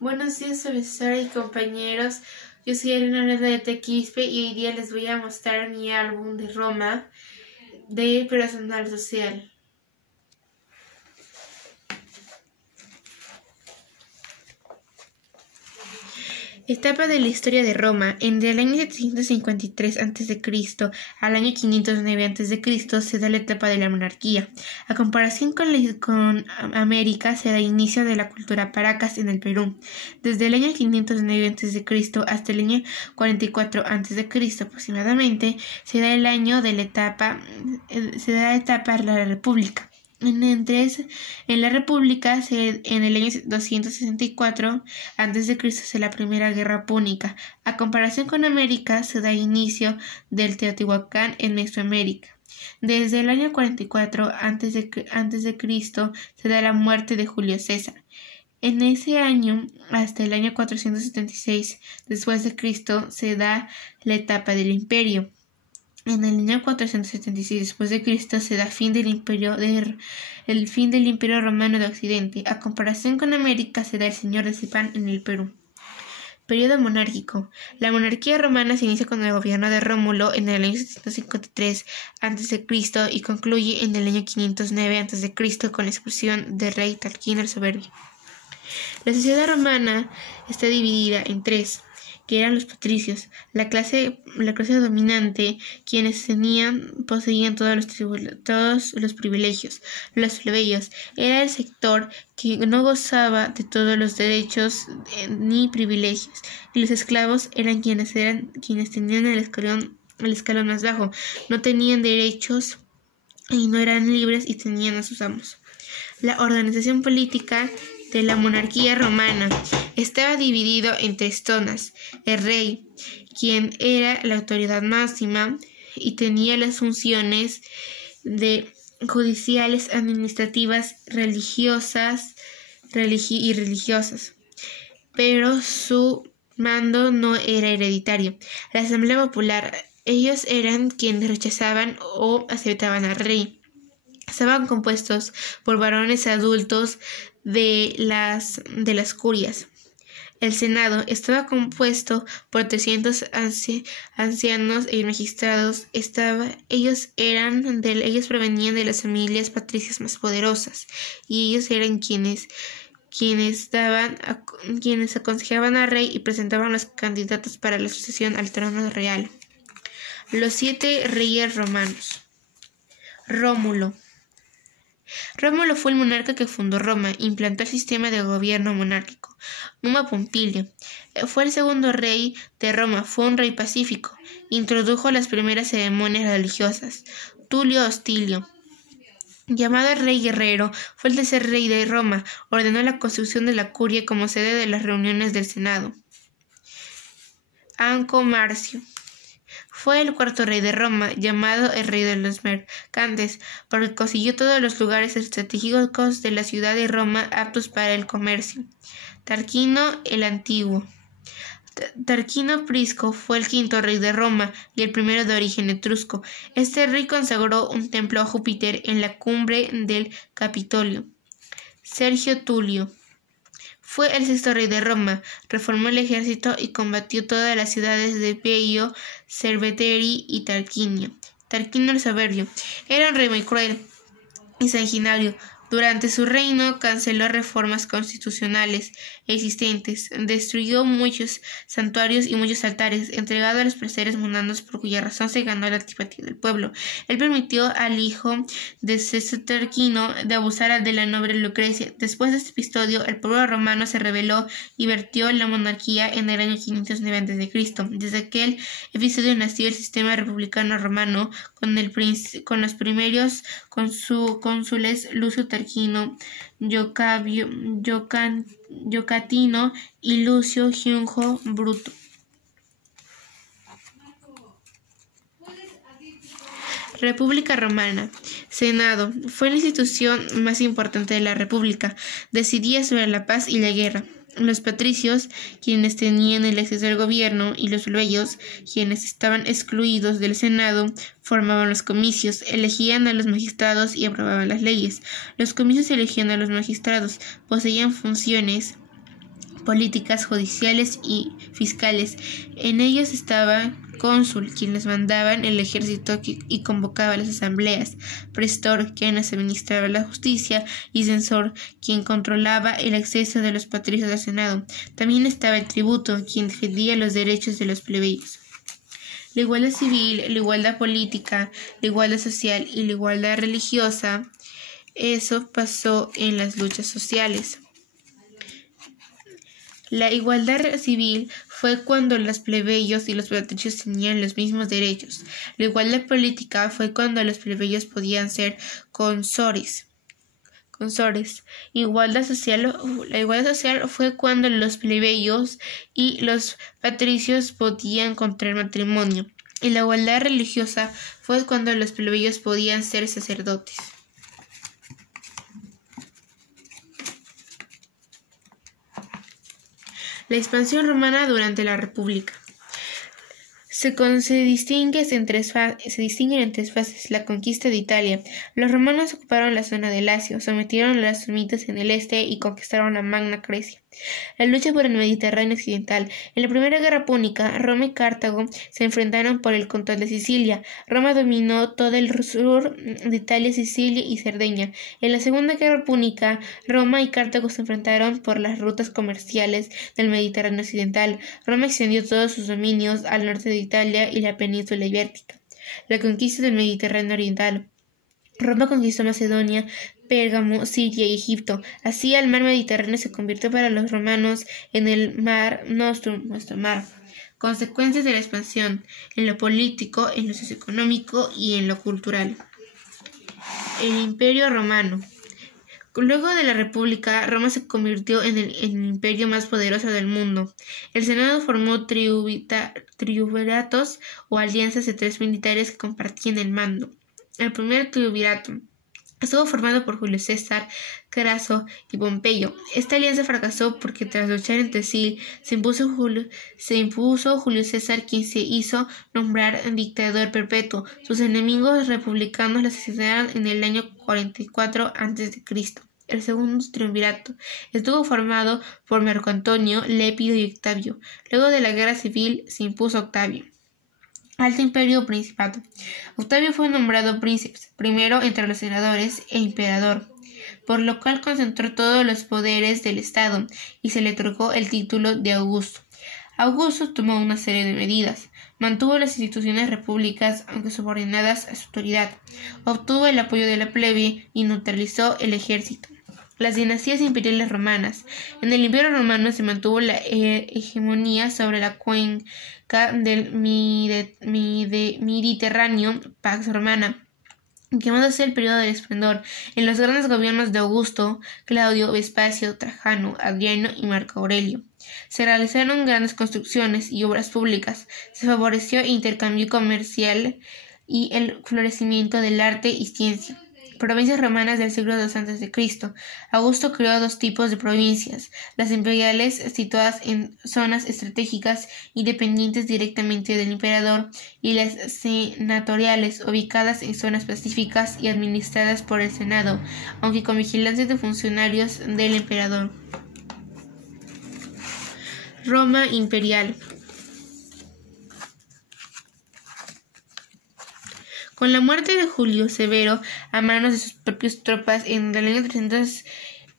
Buenos días, profesora y compañeros. Yo soy Elena de Tequispe y hoy día les voy a mostrar mi álbum de Roma de personal social. Etapa de la historia de Roma. Entre el año 753 a.C. al año 509 a.C. se da la etapa de la monarquía. A comparación con América, se da inicio de la cultura Paracas en el Perú. Desde el año 509 a.C. hasta el año 44 a.C. aproximadamente, se da la etapa de la República. En la República, en el año 264 a.C. se da la Primera Guerra Púnica. A comparación con América, se da inicio del Teotihuacán en Mesoamérica. Desde el año 44 a.C. se da la muerte de Julio César. En ese año, hasta el año 476 después de Cristo, se da la etapa del Imperio. En el año 476 después de Cristo se da el fin del Imperio Romano de Occidente. A comparación con América, se da el Señor de Cipán en el Perú. Periodo monárquico. La monarquía romana se inicia con el gobierno de Rómulo en el año 753 a.C. y concluye en el año 509 a.C. con la expulsión del rey Tarquino el Soberbio. La sociedad romana está dividida en tres, que eran los patricios, la clase dominante, quienes poseían todos los privilegios. Los plebeyos era el sector que no gozaba de todos los derechos ni privilegios, y los esclavos eran quienes tenían el escalón más bajo, no tenían derechos y no eran libres y tenían a sus amos. La organización política de la monarquía romana estaba dividido en tres zonas: el rey, quien era la autoridad máxima y tenía las funciones judiciales, administrativas, religiosas, pero su mando no era hereditario. La Asamblea Popular, ellos eran quienes rechazaban o aceptaban al rey. Estaban compuestos por varones adultos de las curias. El Senado estaba compuesto por 300 ancianos y magistrados. Ellos provenían de las familias patricias más poderosas, y ellos eran quienes aconsejaban al rey y presentaban los candidatos para la sucesión al trono real. Los 7 reyes romanos. Rómulo fue el monarca que fundó Roma, implantó el sistema de gobierno monárquico. Numa Pompilio fue el segundo rey de Roma, fue un rey pacífico, introdujo las primeras ceremonias religiosas. Tulio Hostilio, llamado el rey guerrero, fue el tercer rey de Roma, ordenó la construcción de la curia como sede de las reuniones del Senado. Anco Marcio fue el cuarto rey de Roma, llamado el rey de los mercantes, porque consiguió todos los lugares estratégicos de la ciudad de Roma aptos para el comercio. Tarquino el Antiguo. Tarquino Prisco fue el quinto rey de Roma y el primero de origen etrusco. Este rey consagró un templo a Júpiter en la cumbre del Capitolio. Sergio Tulio fue el sexto rey de Roma, reformó el ejército y combatió todas las ciudades de Peio, Cerveteri y Tarquinia. Tarquino el Soberbio era un rey muy cruel y sanguinario. Durante su reino canceló reformas constitucionales existentes, destruyó muchos santuarios y muchos altares, entregado a los placeres mundanos, por cuya razón se ganó la antipatía del pueblo. Él permitió al hijo de César Tarquino de abusar de la noble Lucrecia. Después de este episodio, el pueblo romano se rebeló y vertió la monarquía en el año 509 a.C. Desde aquel episodio nació el sistema republicano romano, con los primeros cónsules Lucio Tarquino, Yocatino y Lucio Junio Bruto. República Romana. Senado fue la institución más importante de la República. Decidía sobre la paz y la guerra. Los patricios, quienes tenían el acceso al gobierno, y los plebeyos, quienes estaban excluidos del Senado, formaban los comicios, elegían a los magistrados y aprobaban las leyes. Los comicios elegían a los magistrados, poseían funciones políticas, judiciales y fiscales. En ellos estaba cónsul, quienes mandaban el ejército y convocaba las asambleas, prestor, quienes administraba la justicia, y censor, quien controlaba el acceso de los patricios al Senado. También estaba el tributo, quien defendía los derechos de los plebeyos. La igualdad civil, la igualdad política, la igualdad social y la igualdad religiosa, eso pasó en las luchas sociales. La igualdad civil fue cuando los plebeyos y los patricios tenían los mismos derechos. La igualdad política fue cuando los plebeyos podían ser consores. La igualdad social fue cuando los plebeyos y los patricios podían contraer matrimonio. Y la igualdad religiosa fue cuando los plebeyos podían ser sacerdotes. La expansión romana durante la República. Se distinguen en tres fases. La conquista de Italia. Los romanos ocuparon la zona del Lacio, sometieron a los samnitas en el este y conquistaron la Magna Grecia. La lucha por el Mediterráneo occidental. En la Primera Guerra Púnica, Roma y Cartago se enfrentaron por el control de Sicilia. Roma dominó todo el sur de Italia, Sicilia y Cerdeña. En la Segunda Guerra Púnica, Roma y Cartago se enfrentaron por las rutas comerciales del Mediterráneo occidental. Roma extendió todos sus dominios al norte de Italia y la península ibérica. La conquista del Mediterráneo oriental. Roma conquistó Macedonia, Pérgamo, Siria y Egipto. Así el mar Mediterráneo se convirtió para los romanos en el mar nostrum, nuestro mar. Consecuencias de la expansión en lo político, en lo socioeconómico y en lo cultural. El Imperio Romano. Luego de la República, Roma se convirtió en el imperio más poderoso del mundo. El Senado formó triunviratos o alianzas de tres militares que compartían el mando. El primer triunvirato estuvo formado por Julio César, Craso y Pompeyo. Esta alianza fracasó porque tras luchar entre sí se impuso Julio César, quien se hizo nombrar dictador perpetuo. Sus enemigos republicanos lo asesinaron en el año 44 a.C. El segundo triunvirato estuvo formado por Marco Antonio, Lépido y Octavio. Luego de la guerra civil se impuso Octavio. Alto Imperio o Principato. Octavio fue nombrado príncipe, primero entre los senadores e emperador, por lo cual concentró todos los poderes del Estado y se le otorgó el título de Augusto. Augusto tomó una serie de medidas. Mantuvo las instituciones repúblicas, aunque subordinadas a su autoridad. Obtuvo el apoyo de la plebe y neutralizó el ejército. Las dinastías imperiales romanas. En el Imperio Romano se mantuvo la hegemonía sobre la cuenca del Mediterráneo, Pax Romana, llamándose el periodo del esplendor. En los grandes gobiernos de Augusto, Claudio, Vespacio, Trajano, Adriano y Marco Aurelio se realizaron grandes construcciones y obras públicas. Se favoreció el intercambio comercial y el florecimiento del arte y ciencia. Provincias romanas del siglo II a.C. Augusto creó dos tipos de provincias: las imperiales, situadas en zonas estratégicas y dependientes directamente del emperador, y las senatoriales, ubicadas en zonas pacíficas y administradas por el Senado, aunque con vigilancia de funcionarios del emperador. Roma imperial. Con la muerte de Julio Severo a manos de sus propias tropas en el año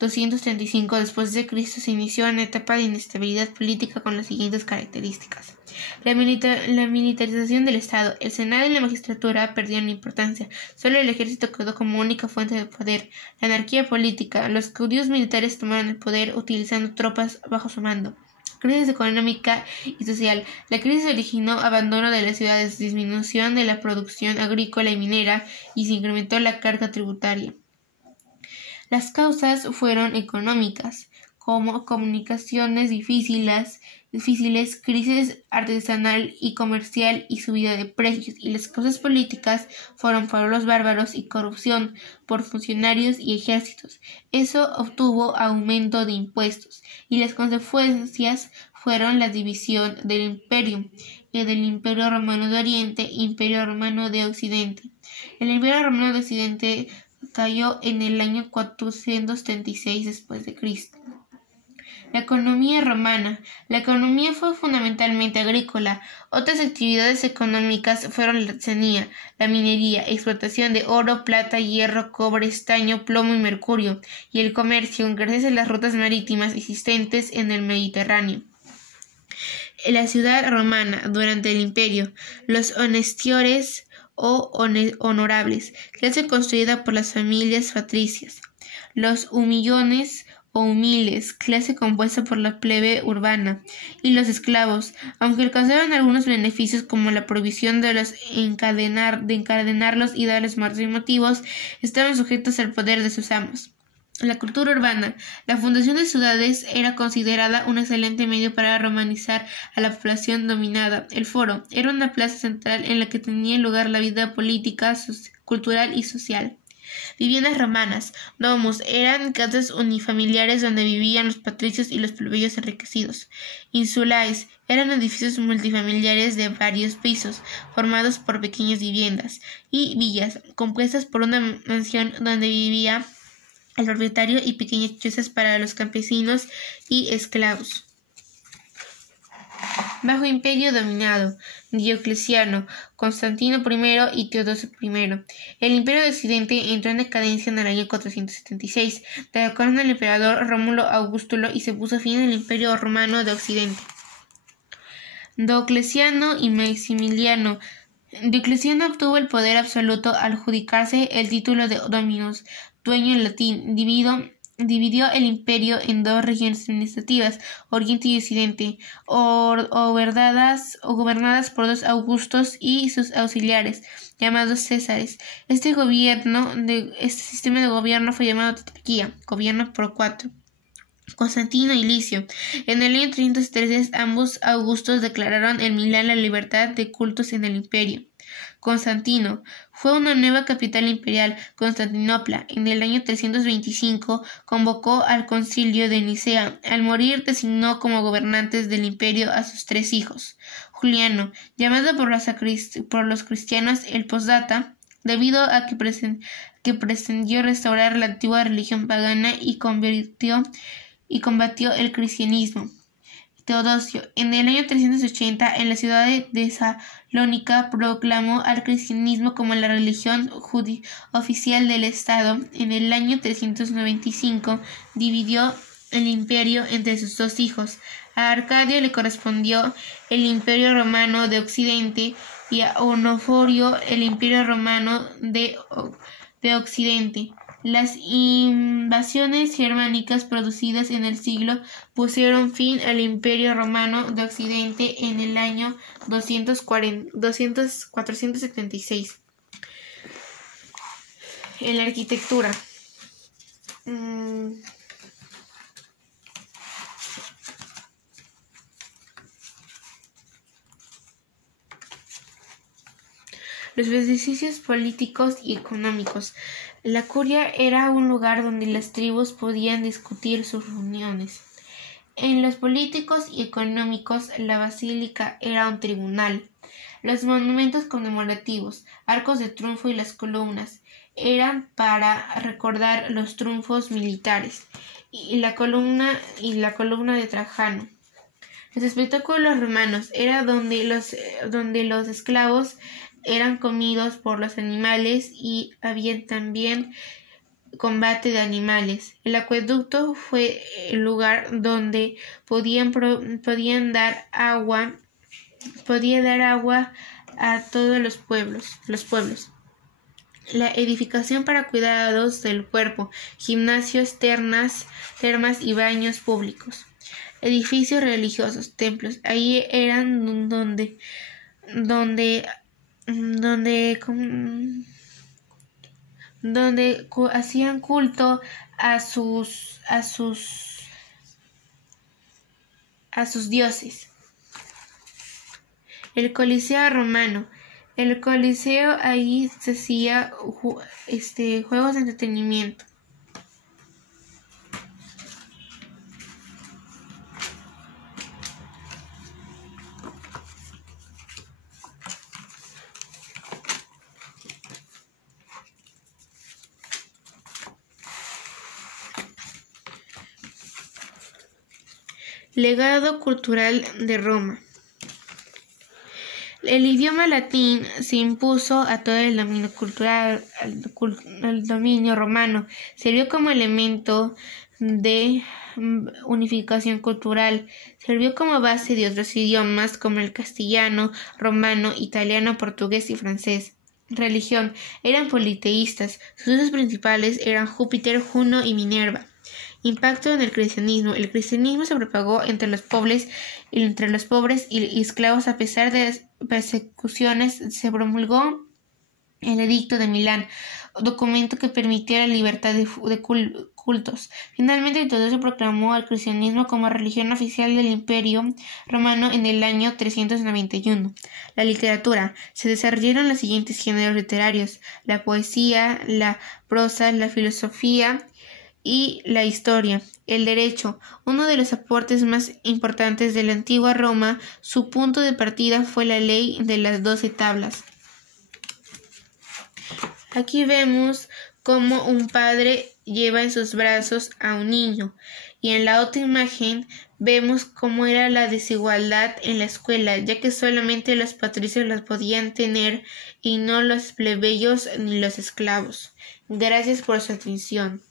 235 después de Cristo, se inició una etapa de inestabilidad política con las siguientes características. La militarización del Estado. El Senado y la magistratura perdieron importancia. Solo el ejército quedó como única fuente de poder. La anarquía política. Los caudillos militares tomaron el poder utilizando tropas bajo su mando. Crisis económica y social. La crisis originó abandono de las ciudades, disminución de la producción agrícola y minera, y se incrementó la carga tributaria. Las causas fueron económicas, como comunicaciones difíciles, crisis artesanal y comercial y subida de precios, y las causas políticas fueron pueblos bárbaros y corrupción por funcionarios y ejércitos. Eso obtuvo aumento de impuestos, y las consecuencias fueron la división del imperio, del Imperio Romano de Oriente e Imperio Romano de Occidente. El Imperio Romano de Occidente cayó en el año 436 después de Cristo. La economía romana. La economía fue fundamentalmente agrícola. Otras actividades económicas fueron la artesanía, la minería, explotación de oro, plata, hierro, cobre, estaño, plomo y mercurio, y el comercio, gracias a las rutas marítimas existentes en el Mediterráneo. La ciudad romana durante el imperio, los honestiores o honorables, clase construida por las familias patricias, los humillones o humiles, clase compuesta por la plebe urbana, y los esclavos, aunque alcanzaron algunos beneficios como la provisión de los encadenarlos y darles más motivos, estaban sujetos al poder de sus amos. La cultura urbana. La fundación de ciudades era considerada un excelente medio para romanizar a la población dominada. El foro era una plaza central en la que tenía lugar la vida política, cultural y social. Viviendas romanas. Domus eran casas unifamiliares donde vivían los patricios y los plebeyos enriquecidos. Insulaes eran edificios multifamiliares de varios pisos, formados por pequeñas viviendas. Y villas, compuestas por una mansión donde vivía el propietario y pequeñas chozas para los campesinos y esclavos. Bajo imperio dominado. Diocleciano, Constantino I y Teodosio I. El imperio de Occidente entró en decadencia en el año 476. Derrocaron al emperador Rómulo Augustulo y se puso fin al imperio romano de Occidente. Diocleciano y Maximiliano. Diocleciano obtuvo el poder absoluto al adjudicarse el título de Dominus, dueño en latín. Dividió el imperio en dos regiones administrativas, Oriente y Occidente, gobernadas por dos Augustos y sus auxiliares, llamados Césares. Este sistema de gobierno fue llamado tetrarquía, gobierno por cuatro. Constantino y Licio. En el año 313 ambos Augustos declararon en Milán la libertad de cultos en el imperio. Constantino. Fue una nueva capital imperial, Constantinopla. En el año 325 convocó al concilio de Nicea. Al morir designó como gobernantes del imperio a sus tres hijos. Juliano, llamado por los cristianos el Postdata, debido a que pretendió restaurar la antigua religión pagana y combatió el cristianismo. Teodosio. En el año 380, en la ciudad de Salónica, proclamó al cristianismo como la religión oficial del Estado. En el año 395, dividió el imperio entre sus dos hijos. A Arcadio le correspondió el imperio romano de Occidente y a Onoforio el imperio romano de Occidente. Las invasiones germánicas producidas en el siglo pusieron fin al Imperio Romano de Occidente en el año 476. En la arquitectura. Los beneficios políticos y económicos. La curia era un lugar donde las tribus podían discutir sus reuniones. En los políticos y económicos, la basílica era un tribunal. Los monumentos conmemorativos, arcos de triunfo y las columnas, eran para recordar los triunfos militares, y la columna de Trajano. Los espectáculos romanos era donde los esclavos eran comidos por los animales y había también combate de animales. El acueducto fue el lugar donde podía dar agua a todos los pueblos. La edificación para cuidados del cuerpo, gimnasios, termas y baños públicos. Edificios religiosos, templos. Ahí eran donde hacían culto a sus dioses. El Coliseo romano. El Coliseo, ahí se hacía juegos de entretenimiento. Legado cultural de Roma. El idioma latín se impuso a todo el dominio cultural, al dominio romano. Sirvió como elemento de unificación cultural. Sirvió como base de otros idiomas como el castellano, romano, italiano, portugués y francés. Religión. Eran politeístas. Sus dioses principales eran Júpiter, Juno y Minerva. Impacto en el cristianismo. El cristianismo se propagó entre los pobres y esclavos a pesar de las persecuciones. Se promulgó el Edicto de Milán, documento que permitía la libertad de cultos. Finalmente, todo se proclamó al cristianismo como religión oficial del Imperio Romano en el año 391. La literatura. Se desarrollaron los siguientes géneros literarios: la poesía, la prosa, la filosofía y la historia. El derecho. Uno de los aportes más importantes de la antigua Roma, su punto de partida fue la ley de las 12 tablas. Aquí vemos cómo un padre lleva en sus brazos a un niño, y en la otra imagen vemos cómo era la desigualdad en la escuela, ya que solamente los patricios las podían tener y no los plebeyos ni los esclavos. Gracias por su atención.